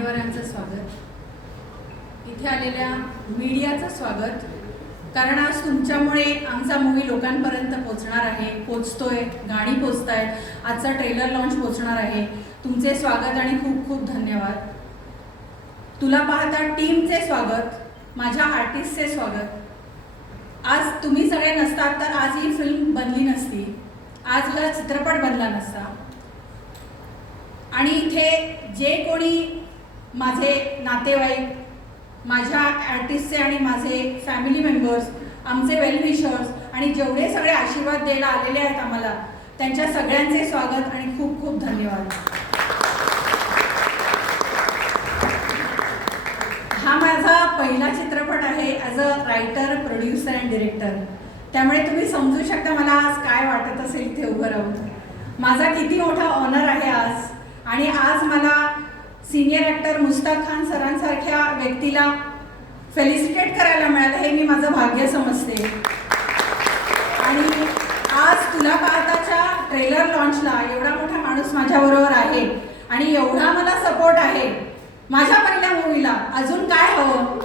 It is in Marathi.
मान्यवरांचं स्वागत, इथे आलेल्या मीडियाचं स्वागत, कारण आज तुमच्यामुळे आमचा मूवी लोकांपर्यंत पोहोचणार आहे, पोहोचतोय, गाणी पोहोचतायत, आजचा ट्रेलर लॉन्च पोहोचणार आहे. तुमचे स्वागत आणि खूप खूप धन्यवाद. तुला पाहता टीमचे स्वागत, माझ्या आर्टिस्टचे स्वागत. आज तुम्ही सगळे नसतात तर आज ही फिल्म बनली नसती, आज हा चित्रपट बनला नसता. आणि इथे जे कोणी माझे नातेवाईक, माझ्या आर्टिस्टचे आणि माझे फॅमिली मेंबर्स, आमचे वेलविशर्स आणि जेवढे सगळे आशीर्वाद द्यायला आलेले आहेत आम्हाला, त्यांच्या सगळ्यांचे स्वागत आणि खूप खूप धन्यवाद. हा माझा पहिला चित्रपट आहे as a writer, producer and director. त्यामुळे तुम्ही समजू शकता मला आज काय वाटत असेल इथे उभं राहून. माझा किती मोठा ऑनर आहे आज. आणि आज मला सिनियर ॲक्टर मुस्ताक खान सरांसारख्या व्यक्तीला फेलिसिटेट करायला मिळालं हे मी माझं भाग्य समजते. आणि आज तुला पाहताच्या ट्रेलर लॉन्चला एवढा मोठा माणूस माझ्याबरोबर आहे आणि एवढा मला सपोर्ट आहे माझ्या पहिल्या मूवीला. अजून काय हवं.